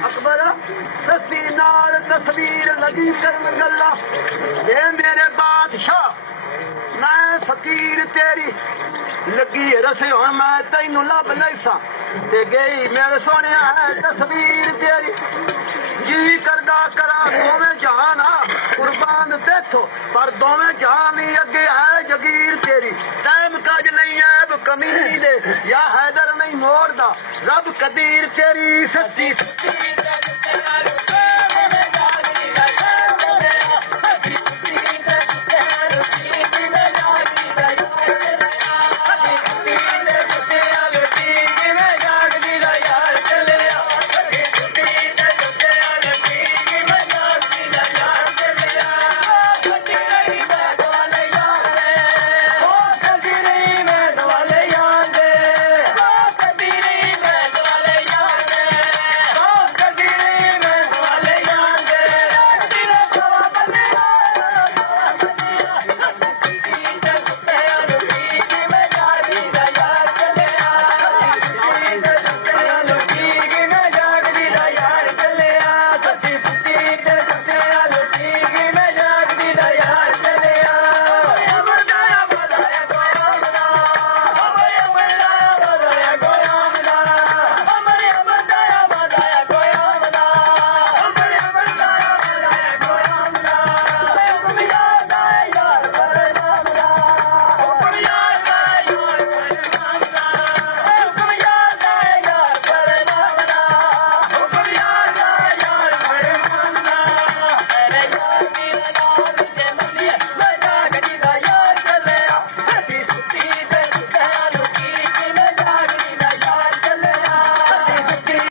अकबर सस्ती नाल तस्वीर लगी करन गल्ला ये मेरे बादशाह मैं फकीर तेरी लगी रसे हुण मैं तैनू लब लैसा ते गई मेरे सोने है तस्वीर तेरी जी करदा करा दोवें जहान कुर्बान तेथो पर दोवें जहान ही अगे है जगीर तेरी टाइम काज नहीं ऐब कमीनी दे या हैदर नहीं मोड़दा रब कदीर तेरी सच्ची